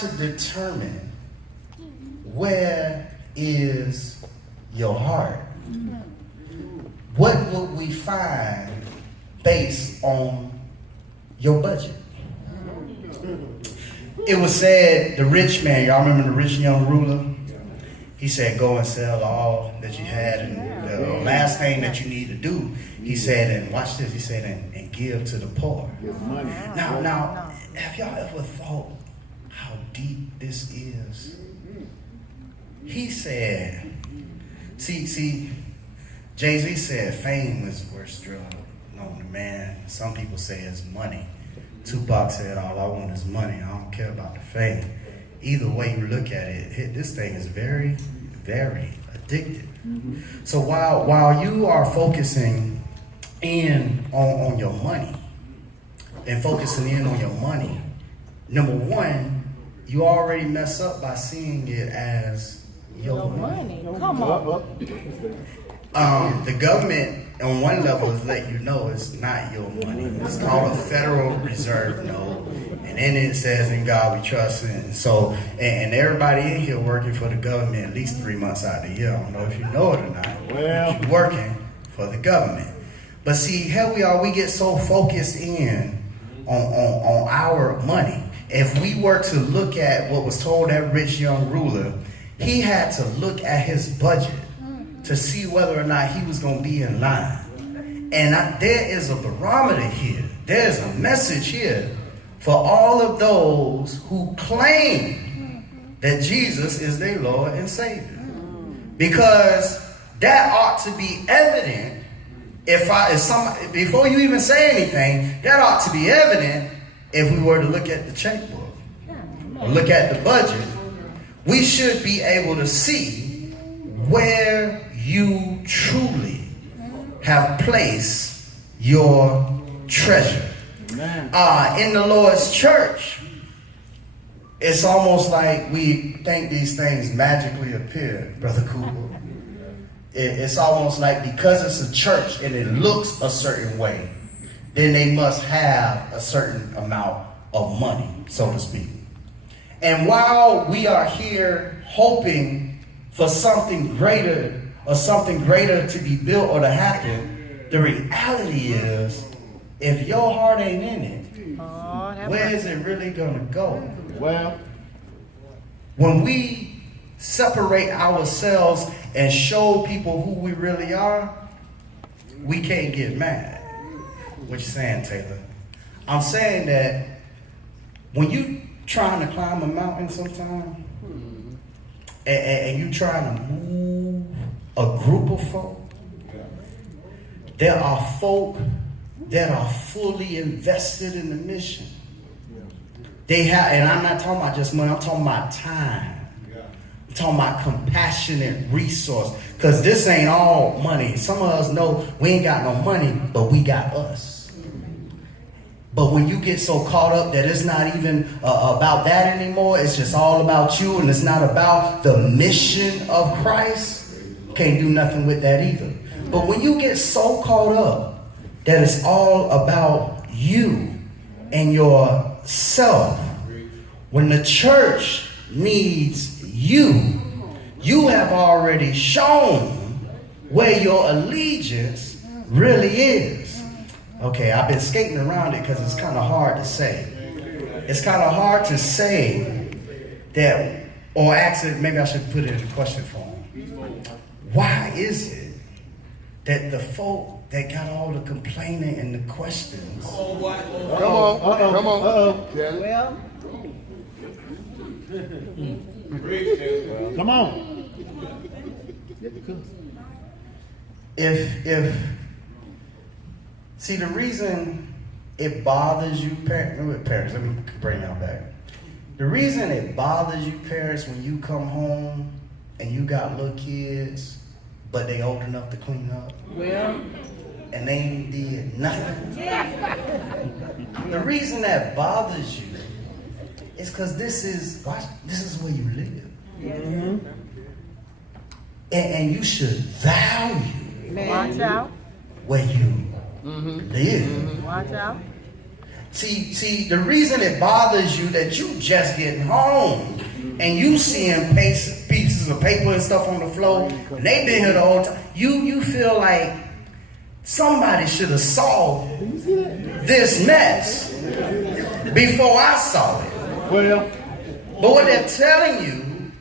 to determine where is your heart, what would we find based on your budget? It was said, the rich man, y'all remember the rich young ruler? He said, go and sell all that you had, and the last thing that you need to do, he said, and watch this, he said, and give to the poor. Now, have y'all ever thought how deep this is? He said, see, Jay-Z said fame is the worst drug known to man. Some people say it's money. Tupac said, all I want is money. I don't care about the fame. Either way you look at it, this thing is very, very addictive. Mm-hmm. So while you are focusing in on your money and focusing in on your money, number one, you already mess up by seeing it as your money. Come on. The government on one level is letting you know it's not your money. It's called a Federal Reserve note. And then it says, in God we trust. And everybody in here working for the government at least 3 months out of the year. I don't know if you know it or not. Well, you're working for the government. But see, here we are, we get so focused in on our money. If we were to look at what was told that rich young ruler, he had to look at his budget to see whether or not he was going to be in line. And there is a barometer here. There's a message here for all of those who claim that Jesus is their Lord and Savior. Because that ought to be evident before you even say anything, that ought to be evident if we were to look at the checkbook or look at the budget. We should be able to see where you truly have placed your treasure. In the Lord's church, it's almost like we think these things magically appear, Brother Cooper. It's almost like because it's a church and it looks a certain way, then they must have a certain amount of money, so to speak. And while we are here hoping for something greater or something greater to be built or to happen, the reality is, if your heart ain't in it, where is it really going to go? Well, when we separate ourselves and show people who we really are, we can't get mad. What you saying, Taylor? I'm saying that when you trying to climb a mountain sometime, and you trying to move a group of folk, there are folk that are fully invested in the mission. They have, and I'm not talking about just money, I'm talking about time. I'm talking about compassionate resource. Because this ain't all money. Some of us know we ain't got no money, but we got us. But when you get so caught up that it's not even about that anymore, it's just all about you, and it's not about the mission of Christ, can't do nothing with that either. But when you get so caught up that it's all about you and yourself, when the church needs you, you have already shown where your allegiance really is. Okay, I've been skating around it because it's kind of hard to say. It's kind of hard to say that, or actually, maybe I should put it in a question form. Why is it that the folk that got all the complaining and the questions? Come on. Well, come on. See, the reason it bothers you, parents, let me bring y'all back. The reason it bothers you, parents, when you come home and you got little kids, but they old enough to clean up, Well, and they ain't did nothing. The reason that bothers you is because this is where you live. mm-hmm. And you should value Watch out. where you live. Watch out. See, the reason it bothers you that you just getting home and you seeing pieces of paper and stuff on the floor, and they been here the whole time. You feel like somebody should have saw this mess before I saw it. Well, But what they're telling you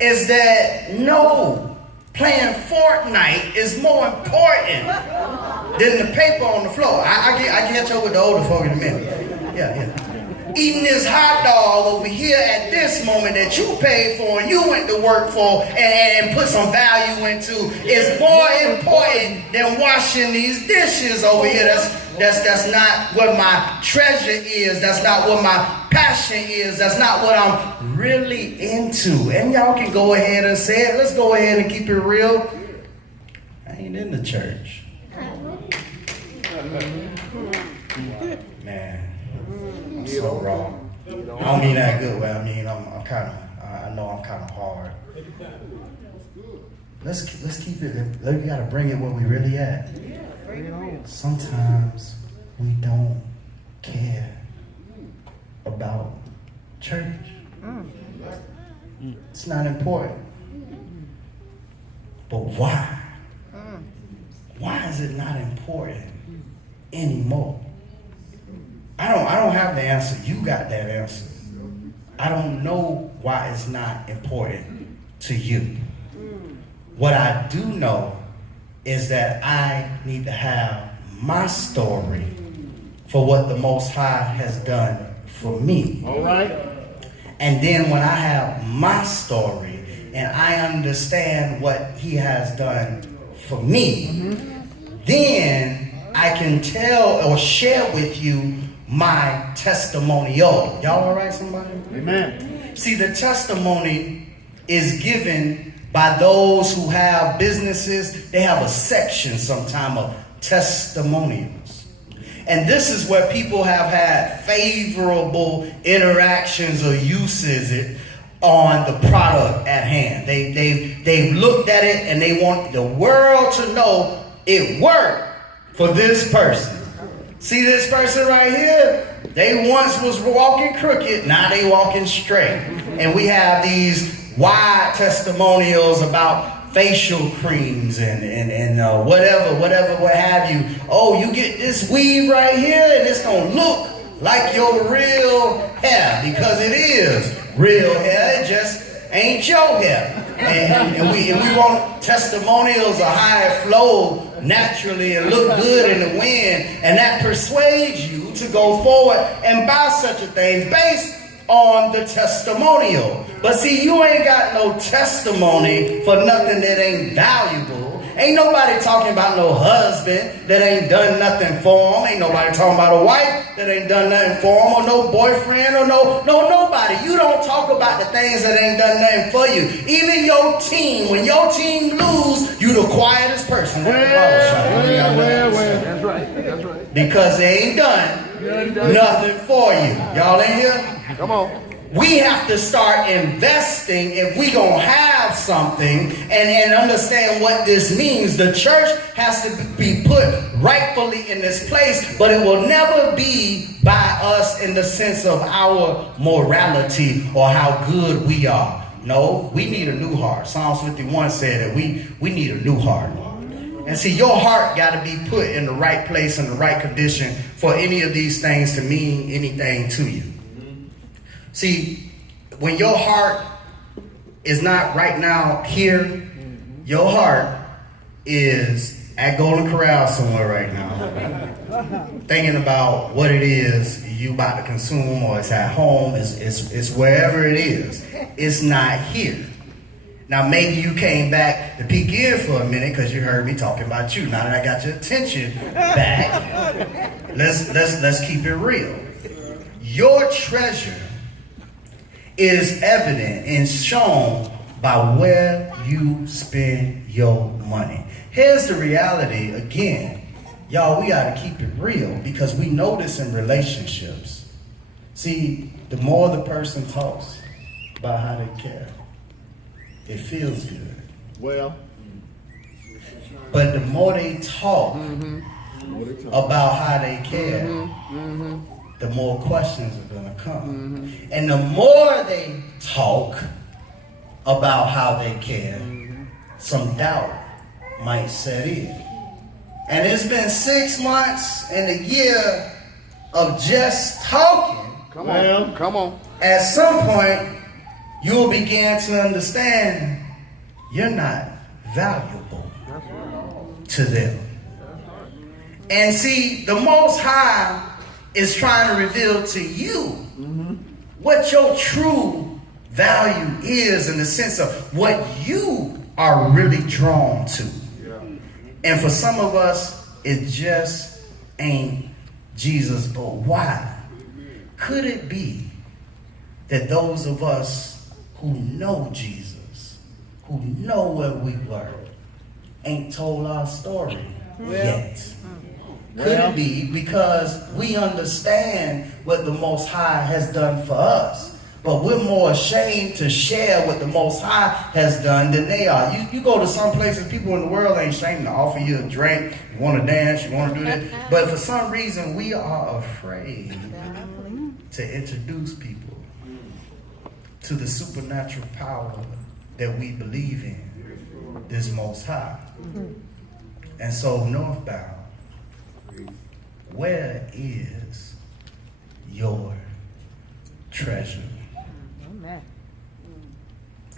is that no, playing Fortnite is more important than the paper on the floor. I catch up with the older folk in a minute. Yeah. Eating this hot dog over here at this moment that you paid for and you went to work for and put some value into is more important than washing these dishes over here. That's not what my treasure is. That's not what my passion is. That's not what I'm really into. And y'all can go ahead and say it. Let's go ahead and keep it real. I ain't in the church. Man. So wrong. I don't mean that good way. I mean I know I'm kind of hard. Let's keep it. We gotta bring it where we really at. Sometimes we don't care about church. It's not important. But why? Why is it not important anymore? I don't have the answer. You got that answer. I don't know why it's not important to you. What I do know is that I need to have my story for what the Most High has done for me. all right. And then when I have my story and I understand what He has done for me, then I can tell or share with you my testimonial. Y'all all right, somebody? Amen. See, the testimony is given by those who have businesses. They have a section sometime of testimonials. And this is where people have had favorable interactions or uses on the product at hand. They've looked at it and they want the world to know it worked for this person. See this person right here? They once was walking crooked, now they walking straight. And we have these wide testimonials about facial creams and whatever, what have you. Oh, you get this weave right here and it's gonna look like your real hair, because it is real hair, it just ain't your hair. And we want testimonials of how it flowed naturally and look good in the wind, and that persuades you to go forward and buy such a thing based on the testimonial. But see, you ain't got no testimony for nothing that ain't valuable. Ain't nobody talking about no husband that ain't done nothing for him. Ain't nobody talking about a wife that ain't done nothing for him, or no boyfriend, or nobody. You don't talk about the things that ain't done nothing for you. Even your team, when your team lose, you the quietest person. Well. That's right. Because they ain't done nothing for you. Y'all in here? Come on. We have to start investing if we gonna have something and understand what this means. The church has to be put rightfully in this place, but it will never be by us in the sense of our morality or how good we are. No, we need a new heart. Psalms 51 said that we need a new heart. And see, your heart got to be put in the right place, in the right condition for any of these things to mean anything to you. See, when your heart is not right now here, your heart is at Golden Corral somewhere right now, thinking about what it is you about to consume, or it's at home, it's wherever it is. It's not here. Now, maybe you came back to peek in for a minute because you heard me talking about you. Now that I got your attention back, let's keep it real. Your treasure is evident and shown by where you spend your money. Here's the reality again. Y'all, we got to keep it real, because we know this in relationships. See, the more the person talks about how they care, it feels good. Well. But the more they talk about how they care, the more questions are going to come. And the more they talk about how they care, some doubt might set in. And it's been 6 months and a year of just talking. Come on. Come on. At some point, you'll begin to understand you're not valuable to them. And see, the Most High is trying to reveal to you what your true value is in the sense of what you are really drawn to. And for some of us, it just ain't Jesus. But why? Could it be that those of us who know Jesus, who know where we were, ain't told our story yet? Could it be because we understand what the Most High has done for us, but we're more ashamed to share what the Most High has done than they are? You go to some places, people in the world ain't ashamed to offer you a drink. You want to dance, you want to do this. But for some reason, we are afraid to introduce people to the supernatural power that we believe in, this Most High. And so, Northbound, where is your treasure? Amen.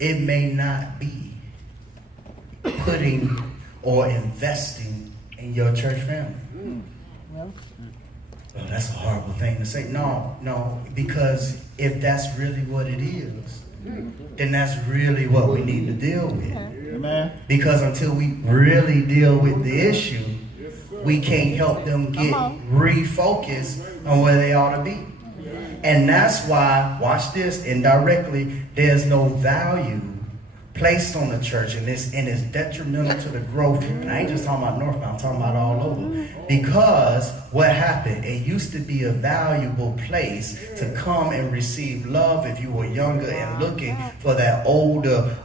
It may not be putting or investing in your church family. Well, Well, that's a horrible thing to say. No, because if that's really what it is, then that's really what we need to deal with. Amen. Because until we really deal with the issue, we can't help them get refocused on where they ought to be. And that's why, watch this, indirectly, there's no value placed on the church, and it's detrimental to the growth. And I ain't just talking about Northbound, I'm talking about all over. Because what happened, it used to be a valuable place to come and receive love if you were younger and looking for that older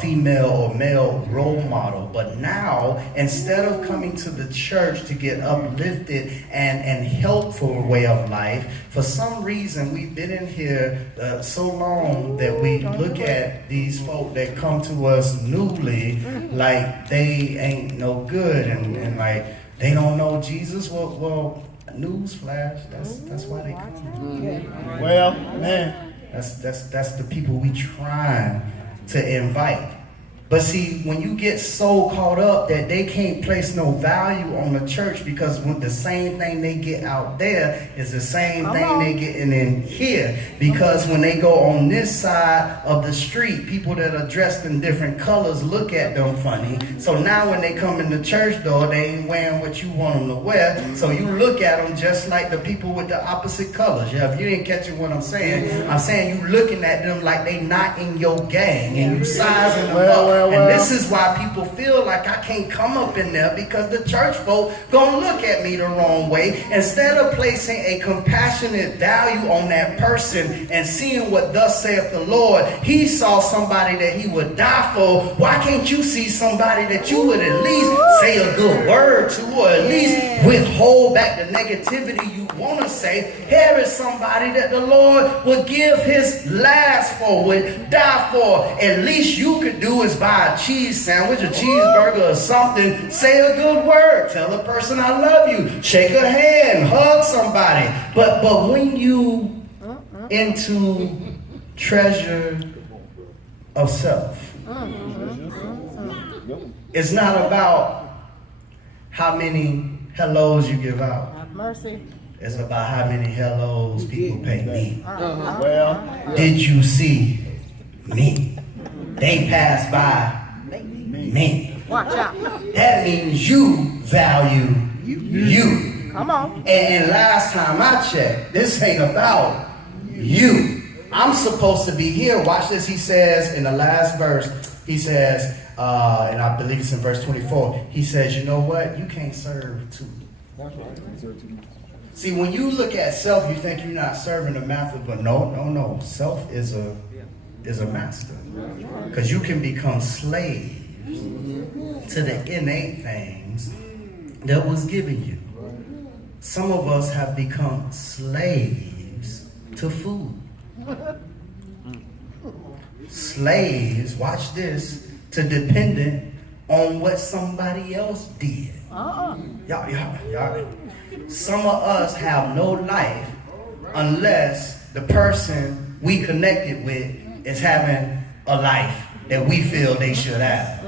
female or male role model. But now, instead of coming to the church to get uplifted and helpful way of life, for some reason we've been in here so long that we look at these folk that come to us newly like they ain't no good and like they don't know Jesus. Well, newsflash, that's why they come. Well, man. That's the people we trying to invite. But see, when you get so caught up that they can't place no value on the church because the same thing they get out there is the same thing they getting in here. Because when they go on this side of the street, people that are dressed in different colors look at them funny. So now when they come in the church door, they ain't wearing what you want them to wear. So you look at them just like the people with the opposite colors. Yeah, if you ain't catching what I'm saying you looking at them like they not in your gang and you sizing them up. And this is why people feel like I can't come up in there because the church folk gonna look at me the wrong way. Instead of placing a compassionate value on that person and seeing what thus saith the Lord, he saw somebody that he would die for. Why can't you see somebody that you would at least say a good word to, or at least withhold back the negativity you want to say? Here is somebody that the Lord would give his last for, would die for. At least you could do is buy a cheese sandwich, a cheeseburger or something. Say a good word. Tell a person I love you. Shake a hand. Hug somebody. But when you into treasure of self, it's not about how many hellos you give out. have mercy. It's about how many hellos people pay me. Well, Did you see me? They passed by me. Watch out. That means you value you. Come on. And last time I checked, this ain't about you. I'm supposed to be here. Watch this. He says in the last verse, he says, and I believe it's in verse 24, he says, you know what? You can't serve two. See, when you look at self, you think you're not serving the master, but no. Self is a master. Because you can become slaves to the innate things that was given you. Some of us have become slaves to food. Slaves, watch this, to dependent on what somebody else did. Y'all. Some of us have no life unless the person we connected with is having a life that we feel they should have.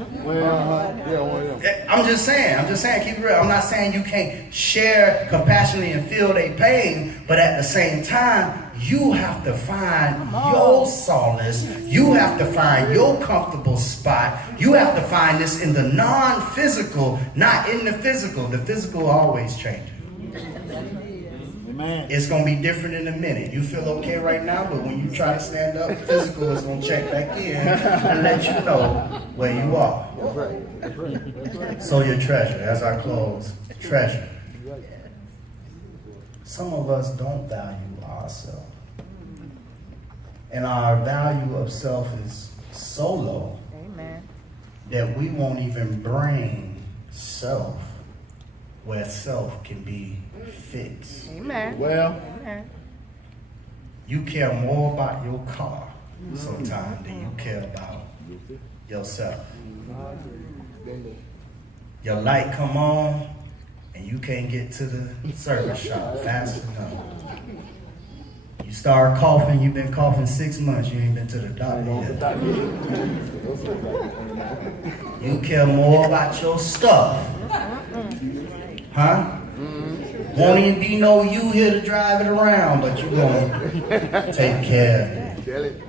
I'm just saying, keep it real. I'm not saying you can't share compassionately and feel their pain, but at the same time, you have to find your solace. You have to find your comfortable spot. You have to find this in the non-physical, not in the physical. The physical always changes. It's going to be different in a minute. You feel okay right now, but when you try to stand up, physical is going to check back in and let you know where you are. So your treasure, as I close, treasure. Some of us don't value ourselves. And our value of self is so low that we won't even bring self where self can be fixed. You care more about your car sometimes than you care about yourself. Your light come on and you can't get to the service shop fast enough. You start coughing, you've been coughing 6 months, you ain't been to the doctor yet. You care more about your stuff. Huh? Won't even be no you here to drive it around, but you're going to take care of it.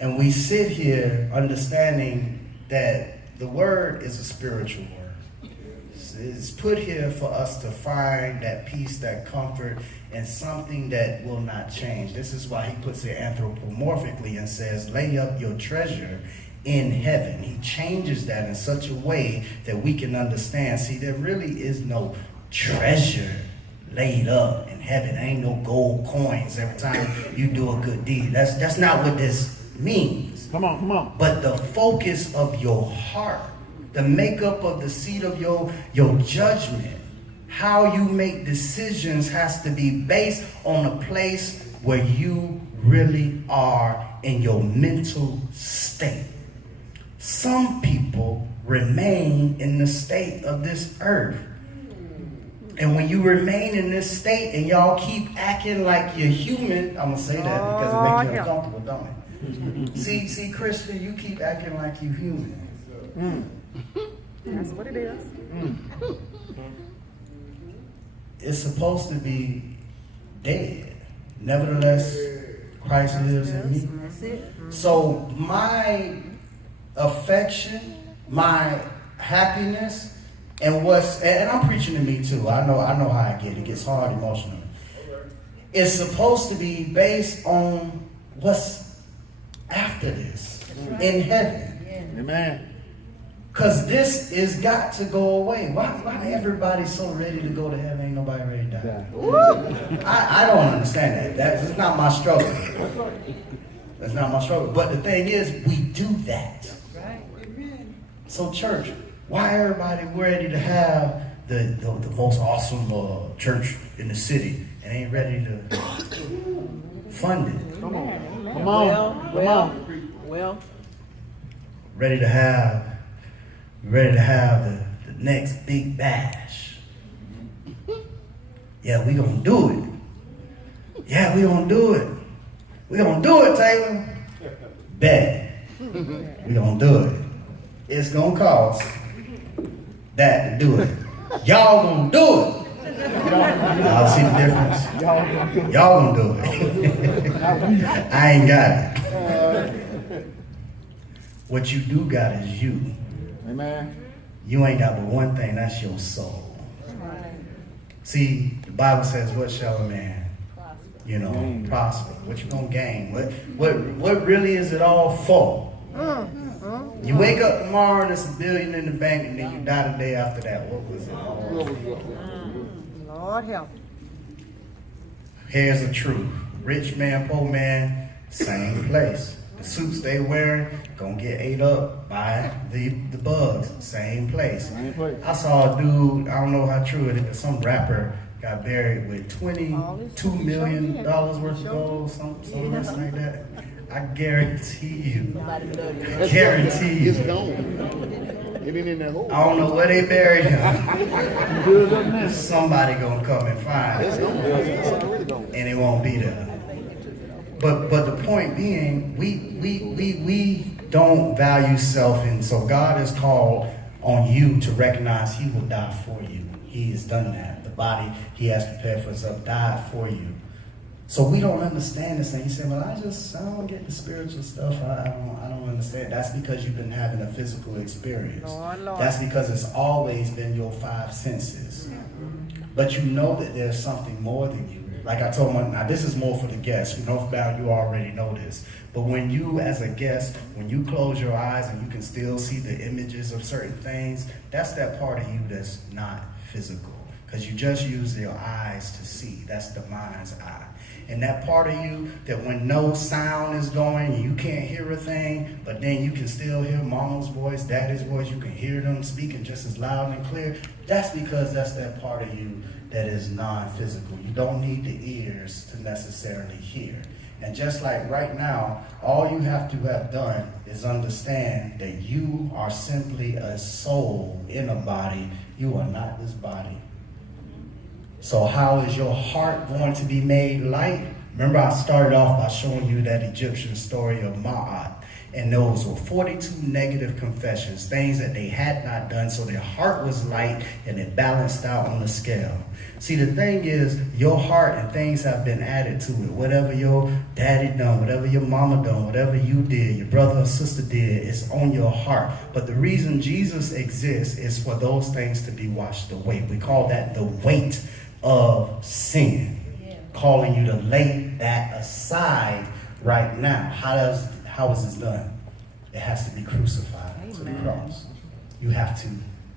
And we sit here understanding that the word is a spiritual word. It's put here for us to find that peace, that comfort, and something that will not change. This is why he puts it anthropomorphically and says, lay up your treasure in heaven. He changes that in such a way that we can understand. See, there really is no treasure laid up in heaven. There ain't no gold coins every time you do a good deed. That's not what this means. Come on. But the focus of your heart, the makeup of the seat of your judgment, how you make decisions has to be based on a place where you really are in your mental state. Some people remain in the state of this earth. And when you remain in this state and y'all keep acting like you're human, I'm going to say that because it makes you uncomfortable, don't it? See, Christian, you keep acting like you're human. That's what it is. It's supposed to be dead. Nevertheless, Christ lives in me. So my affection, my happiness, and I'm preaching to me too. I know how I get. It gets hard emotionally. It's supposed to be based on what's after this in heaven. Amen. Because this is got to go away. Why everybody so ready to go to heaven? Ain't nobody ready to die. I don't understand that. That's not my struggle. That's not my struggle. But the thing is, we do that. So church, why everybody ready to have the most awesome church in the city and ain't ready to fund it? Come on. Ready to have the next big bash. Yeah, we gonna do it. Yeah, we gonna do it. We gonna do it, Taylor. Bet. We gonna do it. It's gonna cost that to do it. Y'all gonna do it. Y'all see the difference? Y'all gonna do it. I ain't got it. What you do got is you. Amen. You ain't got but one thing, that's your soul. See, the Bible says, what shall a man, prosper? What you gonna gain? What really is it all for? You wake up tomorrow and there's $1 billion in the bank, and then you die the day after that. What was it all for? Lord help. Here's the truth. Rich man, poor man, same place. The suits they wearing gonna get ate up by the bugs. Same place. Same place. I saw a dude, I don't know how true it is, but some rapper got buried with $22 million worth of gold, something like that. I guarantee you. Guarantee It's you. gone. It ain't in that hole. I don't know where they buried him. Good up now. Somebody gonna come and find It's him, gone. It's already gone. and it won't be there. But the point being, we don't value self, and so God has called on you to recognize He will die for you. He has done that. The body He has prepared for Himself died for you. So we don't understand this thing. You say, well, I don't get the spiritual stuff. I don't understand. That's because you've been having a physical experience. Lord. That's because it's always been your five senses. But you know that there's something more than you. Like I told my, now this is more for the guests. For Northbound, you already know this. But when you, as a guest, when you close your eyes and you can still see the images of certain things, that's that part of you that's not physical. Because you just use your eyes to see. That's the mind's eye. And that part of you that when no sound is going, you can't hear a thing, but then you can still hear mama's voice, daddy's voice, you can hear them speaking just as loud and clear. That's because that's that part of you that is non-physical. You don't need the ears to necessarily hear. And just like right now, all you have to have done is understand that you are simply a soul in a body. You are not this body. So how is your heart going to be made light? Remember, I started off by showing you that Egyptian story of Ma'at. And those were 42 negative confessions, things that they had not done, so their heart was light and it balanced out on the scale. See, the thing is, your heart and things have been added to it. Whatever your daddy done, whatever your mama done, whatever you did, your brother or sister did, it's on your heart. But the reason Jesus exists is for those things to be washed away. We call that the weight of sin. Calling you to lay that aside right now. How is this done? It has to be crucified to the cross. You have to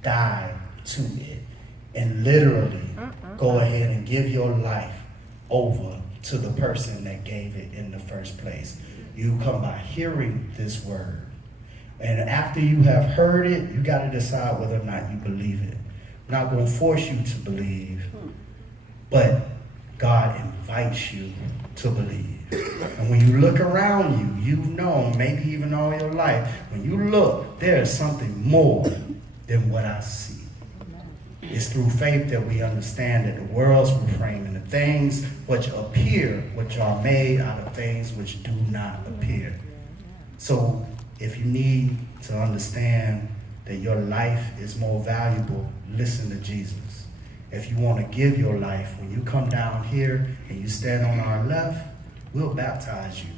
die to it and literally go ahead and give your life over to the person that gave it in the first place. You come by hearing this word. And after you have heard it, you got to decide whether or not you believe it. I'm not going to force you to believe, but God invites you to believe. And when you look around you, you've known, maybe even all your life, when you look, there is something more than what I see. It's through faith that we understand that the worlds were framed and the things which appear, which are made out of things which do not appear. So if you need to understand that your life is more valuable, listen to Jesus. If you want to give your life, when you come down here and you stand on our left, we'll baptize you.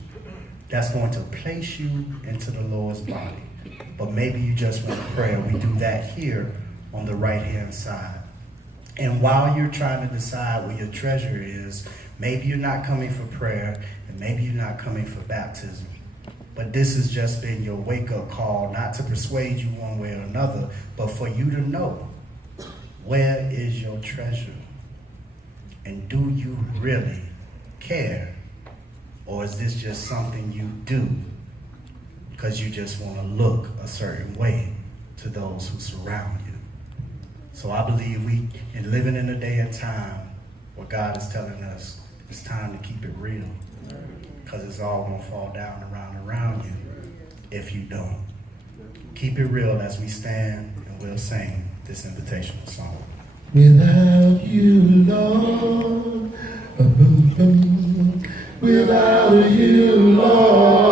That's going to place you into the Lord's body. But maybe you just want prayer. We do that here on the right-hand side. And while you're trying to decide where your treasure is, maybe you're not coming for prayer, and maybe you're not coming for baptism. But this has just been your wake-up call, not to persuade you one way or another, but for you to know, where is your treasure? And do you really care? Or is this just something you do because you just want to look a certain way to those who surround you? So I believe we are living in a day and time where God is telling us it's time to keep it real, because it's all going to fall down around you if you don't. Keep it real as we stand and we'll sing this invitational song. Without you, Lord, without you, Lord.